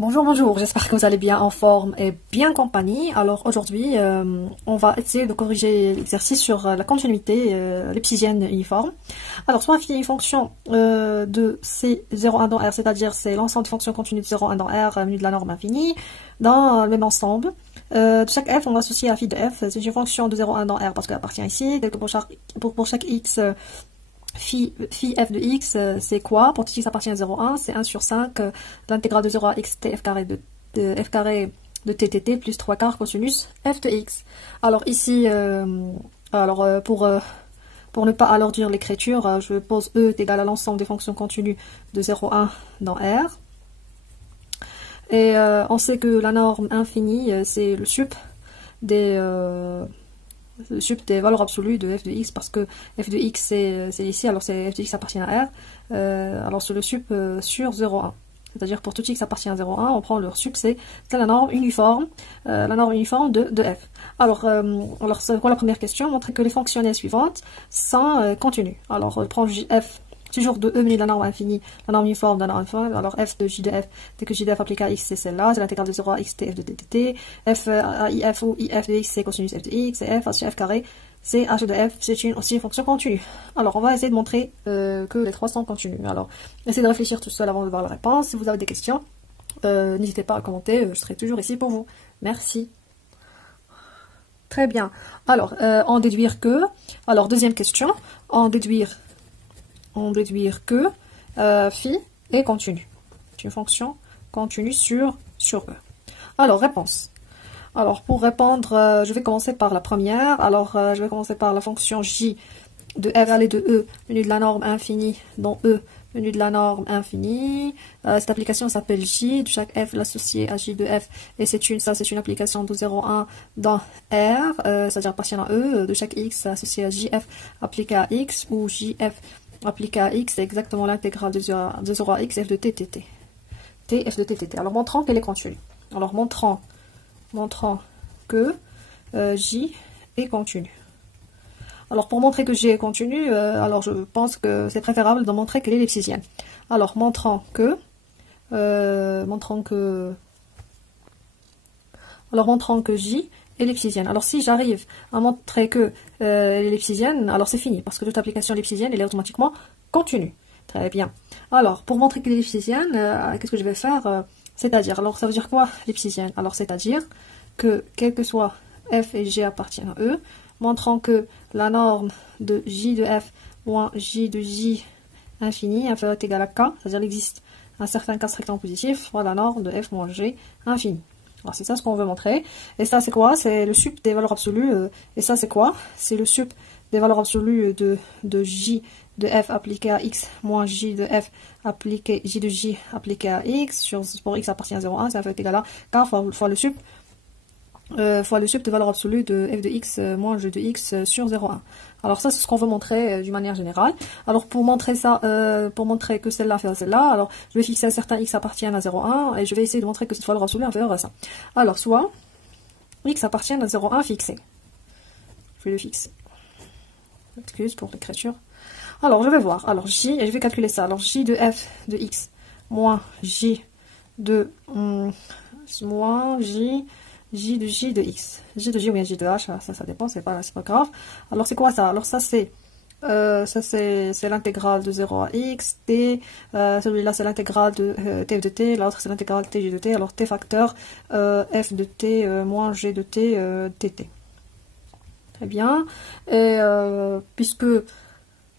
Bonjour, bonjour, j'espère que vous allez bien en forme et bien en compagnie. Alors aujourd'hui, on va essayer de corriger l'exercice sur la continuité lipsidienne uniforme. Alors, soit une fonction de C01 dans R, c'est-à-dire c'est l'ensemble des fonctions continues de 0,1 dans R, menu de la norme infinie, dans le même ensemble. De chaque f, on va associer à phi de f, c'est une fonction de 0,1 dans R parce qu'elle appartient ici, tel que pour chaque x, phi f de x, c'est quoi? Pour tout x appartient à 0,1, c'est 1 sur 5, l'intégrale de 0 à x t f carré de f carré de ttt plus 3 quarts cosinus f de x. Alors ici, pour ne pas alourdir l'écriture, je pose E est égal à l'ensemble des fonctions continues de 0,1 dans R. Et on sait que la norme infinie, c'est le sup des valeurs absolues de f de x, parce que f de x c'est ici, alors c'est f de x appartient à R, alors c'est le sup sur 0,1. C'est-à-dire pour tout x appartient à 0,1, on prend leur sup, c'est la norme uniforme de f. Alors c'est quoi la première question? Montrer que les fonctionnels suivantes sont continues. Alors on prend f toujours de E menu de la norme infinie, la norme uniforme de la norme infinie. Alors f de j de f, dès que j de f appliqué à x, c'est celle-là, c'est l'intégrale de 0 à x t f de ttt, f à if ou if de x, c'est cosinus f de x, et f à f carré, c'est h de f, c'est aussi une fonction continue. Alors on va essayer de montrer que les trois sont continues. Alors essayez de réfléchir tout seul avant de voir la réponse. Si vous avez des questions, n'hésitez pas à commenter, je serai toujours ici pour vous. Merci. Très bien. Alors, en déduire que, alors deuxième question, en déduire que phi est continue. C'est une fonction continue sur E. Alors, réponse. Alors, pour répondre, je vais commencer par la première. Alors, je vais commencer par la fonction j de f allée de E, menu de la norme infinie, dont E, menu de la norme infinie. Cette application s'appelle j, de chaque f l'associer à j de f, et c'est une application de 0,1 dans R, c'est-à-dire appartient à E, de chaque x associé à jf appliqué à x, ou jf appliqué à x, c'est exactement l'intégrale de 0 à x f de ttt. T f de ttt. Alors, montrant qu'elle est continue. Alors, montrant que j est continue. Alors, pour montrer que j est continue, alors je pense que c'est préférable de montrer qu'elle est lipsidienne. Alors, montrant que j est lipsidienne. Alors, si j'arrive à montrer que elle est lipsidienne, alors c'est fini, parce que toute application lipsidienne, elle est automatiquement continue. Très bien. Alors, pour montrer qu'elle est lipsidienne, qu'est-ce que je vais faire? C'est-à-dire, alors ça veut dire quoi, lipsidienne? Alors, c'est-à-dire que, quel que soit f et g appartiennent à E, montrant que la norme de j de f moins j de j infini inférieur est égal à k, c'est-à-dire il existe un certain cas strictement positif, fois la norme de f moins g infini. Alors c'est ça ce qu'on veut montrer. Et ça c'est quoi? C'est le sup des valeurs absolues. Et ça c'est quoi? C'est le sup des valeurs absolues de j de f appliqué à x moins j de f appliqué j de j appliqué à x, pour x appartient à 0,1, ça fait égal à k fois le sup de valeur absolue de f de x moins g de x sur 0,1. Alors ça c'est ce qu'on veut montrer d'une manière générale. Alors pour montrer ça, pour montrer que celle-là fait celle-là, alors je vais fixer un certain x appartient à 0,1 et je vais essayer de montrer que cette valeur absolue est inférieure à ça. Alors soit x appartient à 0,1 fixé. Je vais le fixer. Excuse pour l'écriture. Alors je vais voir. Alors j, et je vais calculer ça. Alors j de f de x moins j de j de x. J de j ou bien j de h, ça dépend, c'est pas grave. Alors c'est quoi ça? Alors ça c'est l'intégrale de 0 à x, t, celui-là c'est l'intégrale de t f de t, l'autre c'est l'intégrale t j de t, alors t facteur f de t moins g de t tt. Très bien. Et puisque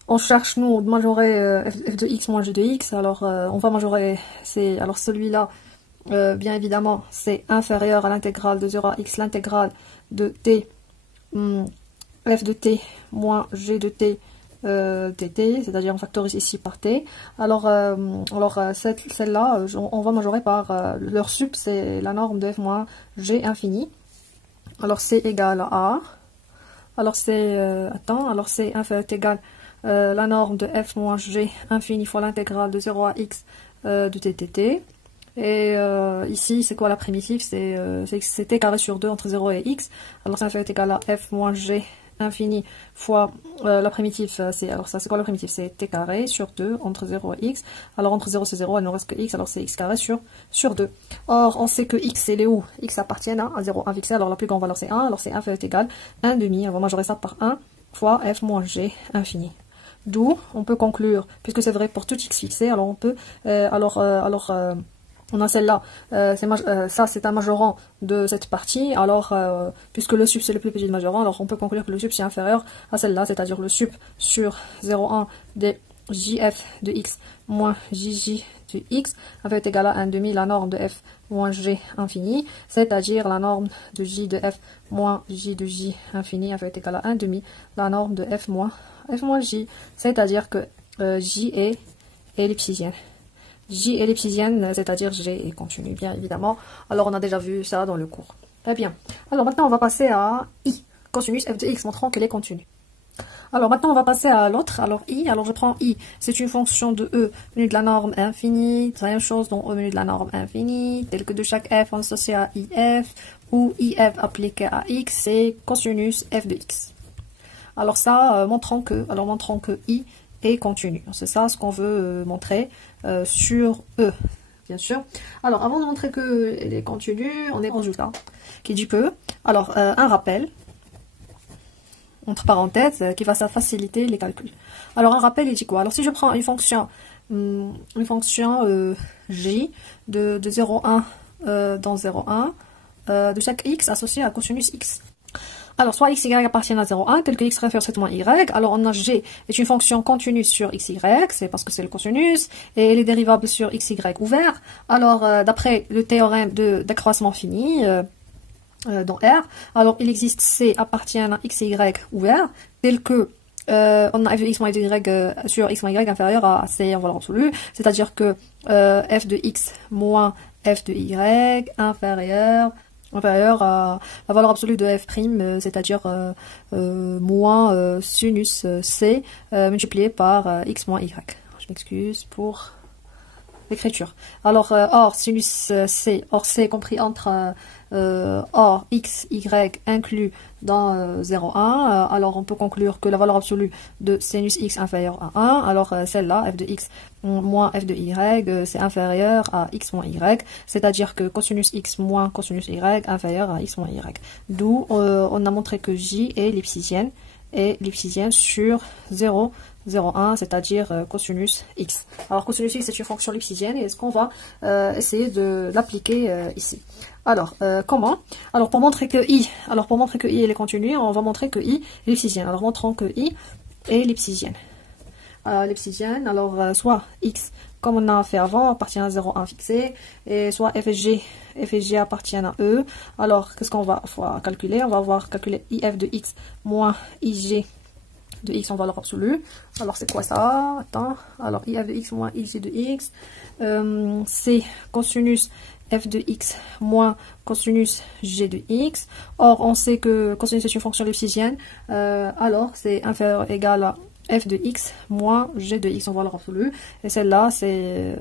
on cherche nous de majorer f de x moins g de x, alors on va majorer, alors celui-là, bien évidemment, c'est inférieur à l'intégrale de 0 à x, l'intégrale de t, f de t moins g de t tt, c'est-à-dire on factorise ici par t. Alors, celle-là, on va majorer par leur sup, c'est la norme de f moins g infini. Alors c'est égal à a. Alors c'est, alors c'est inférieur égal la norme de f moins g infini fois l'intégrale de 0 à x de ttt. Et ici, c'est quoi la primitive? C'est t carré sur 2 entre 0 et x. Alors ça fait égal à f moins g infini fois la primitive, c'est alors ça c'est quoi la primitive? C'est t carré sur 2 entre 0 et x. Alors entre 0 c'est 0, il ne reste que x, alors c'est x carré sur 2. Or on sait que x c'est où? X appartient à 0, 1 fixé, alors la plus grande valeur c'est 1, alors c'est 1 fait est égal 1 demi, on va majorer ça par 1 fois f moins g infini. D'où on peut conclure, puisque c'est vrai pour tout x fixé, alors on peut, on a celle-là, ça c'est un majorant de cette partie, alors puisque le sup c'est le plus petit majorant, alors on peut conclure que le sup c'est inférieur à celle-là, c'est-à-dire le sup sur 0,1 des jf de x moins jj de x va être égal à 1 demi la norme de f moins g infini, c'est-à-dire la norme de j de f moins j de j infini va être égal à 1 demi la norme de f moins j, c'est-à-dire que j est ellipsidienne. J est ellipsidienne, c'est-à-dire G est continue, bien évidemment. Alors, on a déjà vu ça dans le cours. Très bien. Alors, maintenant, on va passer à I, cosinus f de x, montrant qu'elle est continue. Alors, maintenant, on va passer à l'autre. Alors, I, alors je prends I, c'est une fonction de E, venue de la norme infinie, la même chose, donc E venue de la norme infinie, telle que de chaque f associé à IF, ou IF appliqué à x, c'est cosinus f de x. Alors, ça, montrant que I est continue. C'est ça ce qu'on veut montrer sur E, bien sûr. Alors, avant de montrer qu'elle est continue, on est en résultat qui dit que, alors, un rappel, entre parenthèses, qui va faciliter les calculs. Alors, un rappel, il dit quoi? Alors, si je prends une fonction j de 0,1 dans 0,1 de chaque x associé à cosinus x. Alors, soit x, y appartiennent à 0,1, tel que x réfère strictement y. Alors, on a g est une fonction continue sur x, y, c'est parce que c'est le cosinus, et elle est dérivable sur x, y ouvert. Alors, d'après le théorème d'accroissement fini, dans R, alors il existe C appartient à x, y ouvert, tel que on a f de x moins f de y sur x moins y inférieur à C en valeur absolue, c'est-à-dire que f de x moins f de y inférieur à la valeur absolue de f', c'est-à-dire moins sinus c multiplié par x moins y. Je m'excuse pour l'écriture. Alors, or sinus c, or c compris entre or x, y inclus dans 0,1, alors on peut conclure que la valeur absolue de sinus x inférieure à 1, alors celle-là, f de x moins f de y, c'est inférieur à x moins y, c'est-à-dire que cosinus x moins cosinus y inférieur à x moins y. D'où on a montré que j est ellipsidienne sur 0,1, c'est-à-dire cosinus x. Alors cosinus x c'est une fonction ellipsidienne et est-ce qu'on va essayer de l'appliquer ici. Alors, comment? Alors, pour montrer que I elle est continue, on va montrer que I est ellipsidienne. Alors, montrons que I est ellipsidienne. Alors, soit X, comme on a fait avant, appartient à 0,1 fixé, et soit F et G appartiennent à E. Alors, qu'est-ce qu'on va calculer? On va voir calculer IF de X moins IG de X en valeur absolue. Alors, c'est quoi ça? Attends. Alors, IF de X moins IG de X, c'est cosinus f de x moins cosinus g de x. Or, on sait que cosinus est une fonction ellipsidienne, alors c'est inférieur ou égal à f de x moins g de x en valeur absolue. Et celle-là, c'est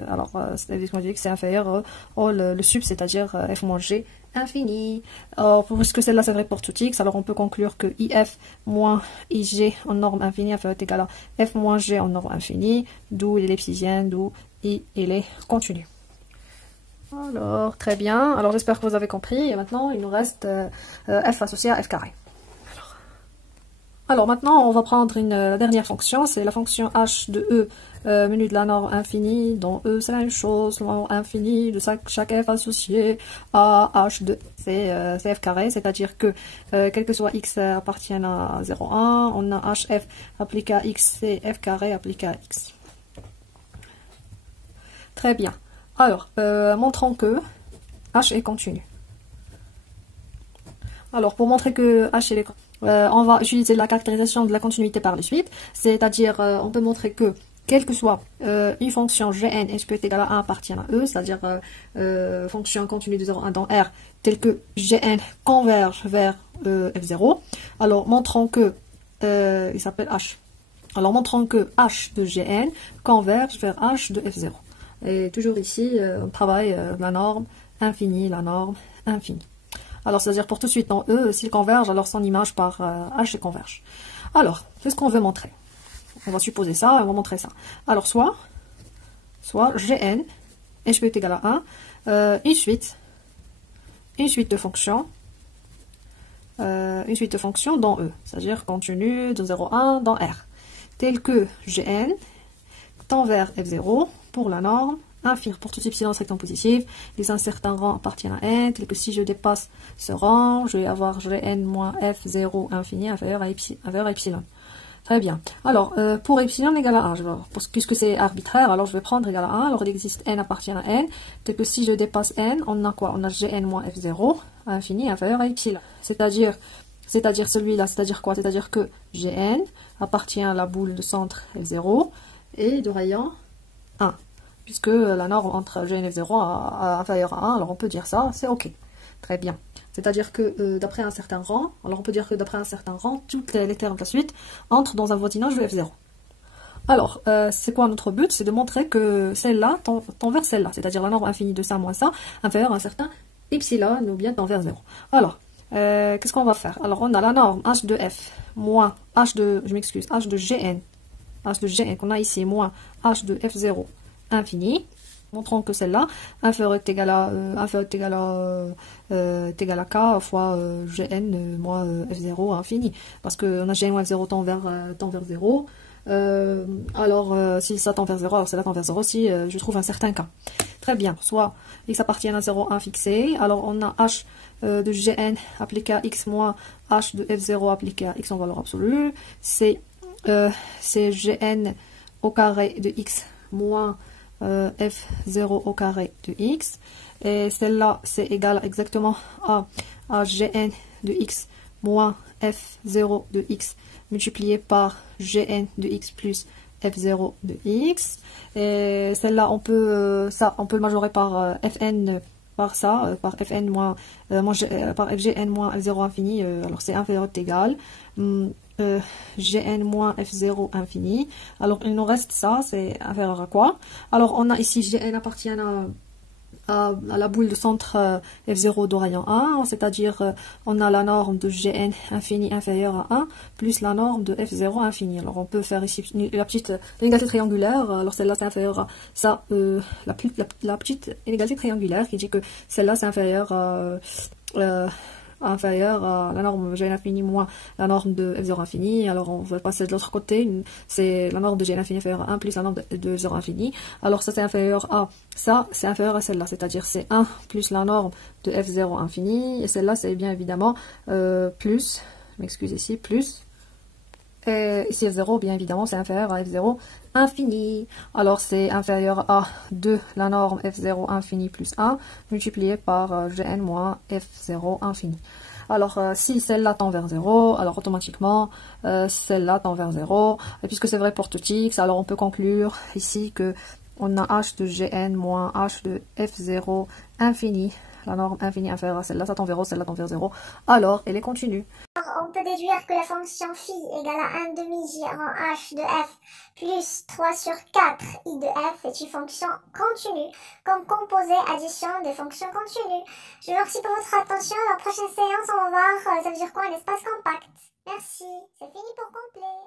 inférieur au le sub, c'est-à-dire f moins g infini. Or, puisque celle-là c'est vrai pour tout x, alors on peut conclure que if moins ig en norme infinie est égal à f moins g en norme infinie, d'où il est ellipsidienne, d'où il est continu. Alors, très bien. Alors, j'espère que vous avez compris. Et maintenant, il nous reste f associé à f carré. Alors, maintenant, on va prendre une dernière fonction. C'est la fonction h de e, menu de la norme infinie, dont e, c'est la même chose, la norme infinie de chaque f associé à h de c'est f carré. C'est-à-dire que, quel que soit x appartienne à 0,1, on a hf appliqué à x, c'est f carré appliqué à x. Très bien. Alors, montrons que h est continu. Alors, pour montrer que h est continu, on va utiliser la caractérisation de la continuité par la suite. C'est-à-dire, on peut montrer que, quelle que soit une fonction gn est égale à 1 appartient à e, c'est-à-dire fonction continue de 0,1 dans R, telle que gn converge vers f0. Alors, montrons que, il s'appelle h. Alors, montrons que h de gn converge vers h de f0. Et toujours ici, on travaille la norme infinie, Alors, c'est-à-dire pour tout de suite dans E, s'il converge, alors son image par H converge. Alors, qu'est-ce qu'on veut montrer? On va supposer ça et on va montrer ça. Alors, soit Gn, h est égal à 1, une suite de fonctions, dans E, c'est-à-dire continue de 0, 1 dans R, tel que Gn tend vers F0 pour la norme infime pour tout epsilon rectangle positif. Les incertains rangs appartiennent à n, tel que si je dépasse ce rang, je vais avoir Gn moins F0 infini inférieur à epsilon. Très bien. Alors, pour epsilon égal à 1, puisque c'est arbitraire, alors je vais prendre égal à 1. Alors, il existe n appartient à n. Tel que si je dépasse n, on a quoi? On a Gn moins F0 infini inférieur à epsilon. C'est-à-dire celui-là, c'est-à-dire quoi? C'est-à-dire que Gn appartient à la boule de centre F0 et de rayon 1. Puisque la norme entre Gn et F0 est inférieure à 1, alors on peut dire ça, c'est OK. Très bien. C'est-à-dire que d'après un certain rang, alors on peut dire que d'après un certain rang, toutes les termes de la suite entrent dans un voisinage de F0. Alors, c'est quoi notre but? C'est de montrer que celle-là tend vers celle-là, c'est-à-dire la norme infinie de ça moins ça, inférieure à un certain epsilon, ou bien tend vers 0. Alors, qu'est-ce qu'on va faire? Alors, on a la norme h de f moins h de Gn qu'on a ici, moins h de F0 infini. Montrons que celle-là, inférieure est égale à k fois Gn moins F0 infini. Parce qu'on a Gn moins F0 tend vers 0. Alors, si ça tend vers 0, alors celle-là tend vers 0 si je trouve un certain cas. Très bien. Soit x appartient à 0, 1 fixé. Alors, on a h de Gn appliqué à x moins h de F0 appliqué à x en valeur absolue. C'est Gn au carré de x moins f0 au carré de x, et celle-là c'est égal exactement à Gn de x moins f0 de x multiplié par Gn de x plus f0 de x, et celle-là on peut le majorer par fn, par fn moins, par fgn moins f0 infini, alors c'est inférieur ou égal Gn moins F0 infini. Alors, il nous reste ça, c'est inférieur à quoi? Alors, on a ici Gn appartient à la boule de centre F0 de rayon 1, c'est-à-dire on a la norme de Gn infini inférieure à 1, plus la norme de F0 infini. Alors, on peut faire ici la petite inégalité triangulaire. Alors, celle-là, c'est inférieur à ça, la petite inégalité triangulaire qui dit que celle-là, c'est inférieur à la norme Gn infini moins la norme de F0 infini. Alors on va passer de l'autre côté, c'est la norme de Gn infini inférieure à 1 plus la norme de F0 infini. Alors ça c'est inférieur à ça, c'est inférieur à celle-là, c'est-à-dire c'est 1 plus la norme de F0 infini, et celle-là c'est bien évidemment plus, je m'excuse ici, plus, et ici F0 bien évidemment c'est inférieur à F0 infini. Alors c'est inférieur à 2 la norme F0 infini plus 1 multiplié par Gn moins F0 infini. Alors si celle-là tend vers 0, alors automatiquement celle-là tend vers 0. Et puisque c'est vrai pour tout x, alors on peut conclure ici que on a h de Gn moins h de F0 infini. La norme infinie inférieure à celle-là, ça tend vers 0, celle-là tend vers 0. Alors elle est continue. On peut déduire que la fonction phi égale à 1 demi j rang h de f plus 3 sur 4 i de f est une fonction continue, comme composée addition des fonctions continues. Je vous remercie pour votre attention. À la prochaine séance, on va voir ça veut dire quoi un espace compact. Merci, c'est fini pour complet.